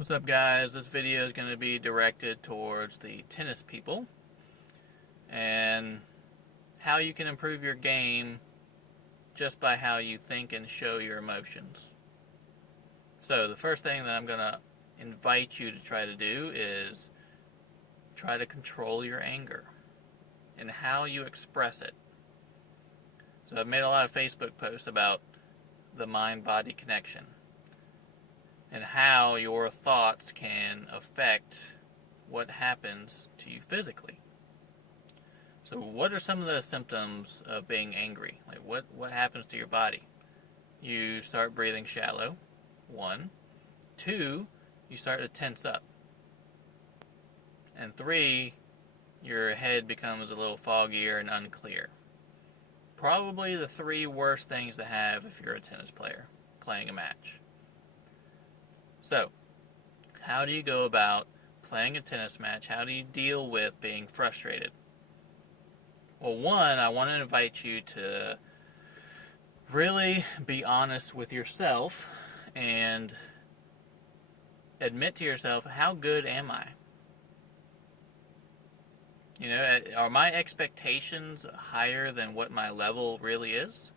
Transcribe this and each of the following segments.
What's up, guys? This video is going to be directed towards the tennis people and how you can improve your game just by how you think and show your emotions. So the first thing that I'm going to invite you to try to do is try to control your anger and how you express it. So I've made a lot of Facebook posts about the mind-body connection and how your thoughts can affect what happens to you physically. So what are some of the symptoms of being angry? Like what happens to your body? You start breathing shallow, 1. 2, you start to tense up. And 3, your head becomes a little foggier and unclear. Probably the 3 worst things to have if you're a tennis player playing a match. So, how do you go about playing a tennis match? How do you deal with being frustrated? Well, 1, I want to invite you to really be honest with yourself and admit to yourself, how good am I? You know, are my expectations higher than what my level really is?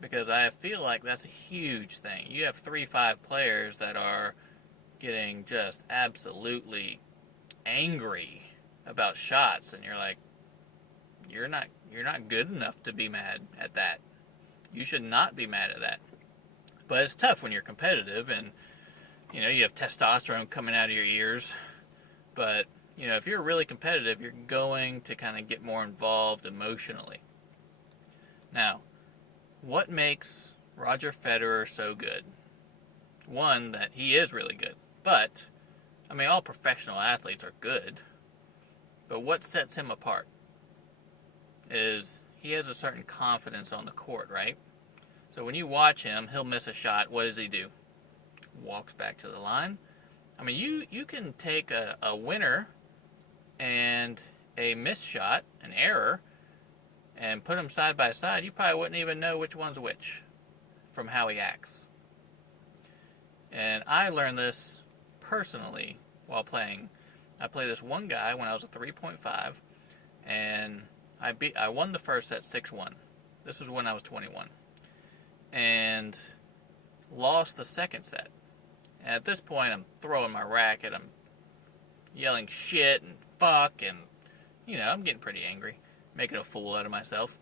Because I feel like that's a huge thing. You have 3-5 players that are getting just absolutely angry about shots, and you're like, you're not good enough to be mad at that. You should not be mad at that. But it's tough when you're competitive, and you have testosterone coming out of your ears. But if you're really competitive, you're going to kind of get more involved emotionally. Now, what makes Roger Federer so good? 1, that he is really good. But, all professional athletes are good. But what sets him apart is he has a certain confidence on the court, right? So when you watch him, he'll miss a shot. What does he do? Walks back to the line. You can take a winner and a missed shot, an error, and put them side by side. You probably wouldn't even know which one's which from how he acts. And I learned this personally while playing. I played this one guy when I was a 3.5, and I won the first set 6-1. This was when I was 21. And lost the second set. And at this point, I'm throwing my racket, I'm yelling shit and fuck, and I'm getting pretty angry, making a fool out of myself.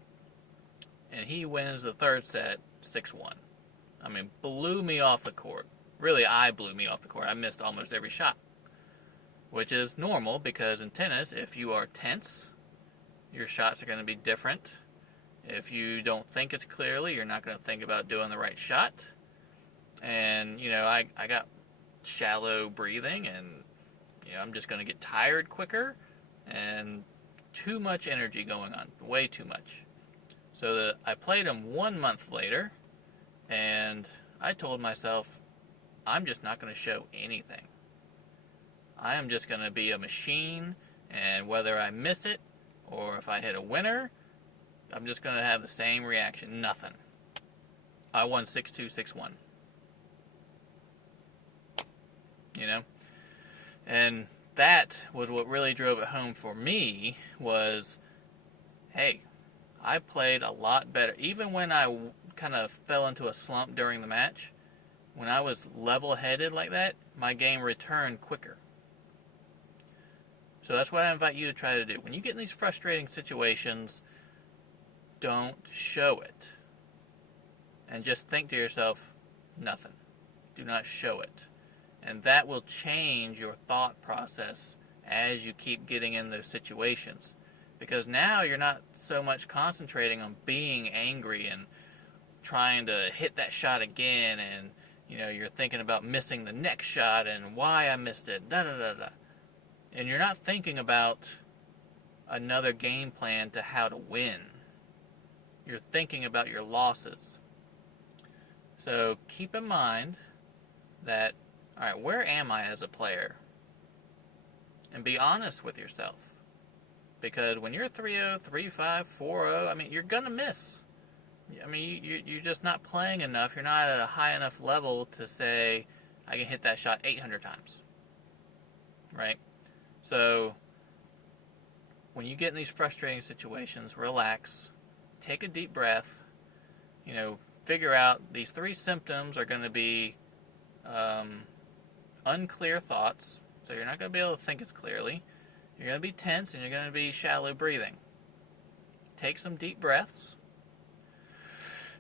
And he wins the third set 6-1. Blew me off the court. Really, I blew me off the court. I missed almost every shot, which is normal because in tennis, if you are tense, your shots are going to be different. If you don't think it's clearly, you're not going to think about doing the right shot. And, I got shallow breathing, and, I'm just going to get tired quicker, and too much energy going on, way too much. So I played him 1 month later, and I told myself, I'm just not going to show anything. I am just going to be a machine, and whether I miss it or if I hit a winner, I'm just going to have the same reaction, nothing. I won 6-2, 6-1. And that was what really drove it home for me was, hey, I played a lot better. Even when I kind of fell into a slump during the match, when I was level-headed like that, my game returned quicker. So that's what I invite you to try to do. When you get in these frustrating situations, don't show it. And just think to yourself, nothing. Do not show it. And that will change your thought process as you keep getting in those situations. Because now you're not so much concentrating on being angry and trying to hit that shot again, and you're thinking about missing the next shot and why I missed it, da-da-da-da. And you're not thinking about another game plan to how to win. You're thinking about your losses. So keep in mind that, all right, where am I as a player? And be honest with yourself. Because when you're 3-0, 3-5, 4-0, you're going to miss. You're just not playing enough. You're not at a high enough level to say, I can hit that shot 800 times. Right? So, when you get in these frustrating situations, relax, take a deep breath, figure out these 3 symptoms are going to be unclear thoughts, so you're not going to be able to think as clearly. You're going to be tense and you're going to be shallow breathing. Take some deep breaths,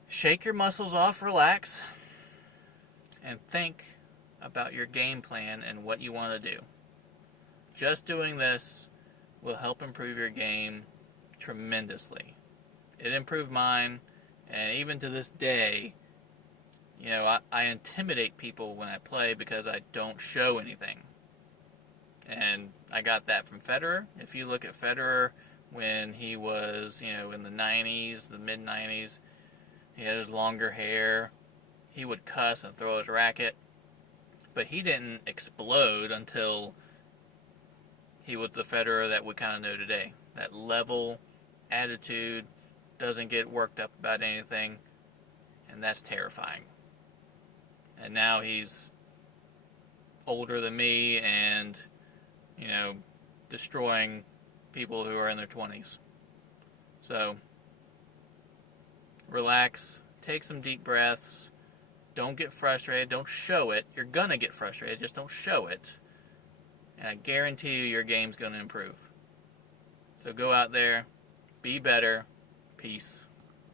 shake your muscles off, relax, and think about your game plan and what you want to do. Just doing this will help improve your game tremendously. It improved mine, and even to this day, I intimidate people when I play because I don't show anything. And I got that from Federer. If you look at Federer when he was, in the 90s, the mid-90s, he had his longer hair. He would cuss and throw his racket. But he didn't explode until he was the Federer that we kind of know today. That level attitude, doesn't get worked up about anything, and that's terrifying. And now he's older than me and, destroying people who are in their 20s. So, relax, take some deep breaths, don't get frustrated, don't show it. You're gonna get frustrated, just don't show it. And I guarantee you your game's gonna improve. So go out there, be better, peace.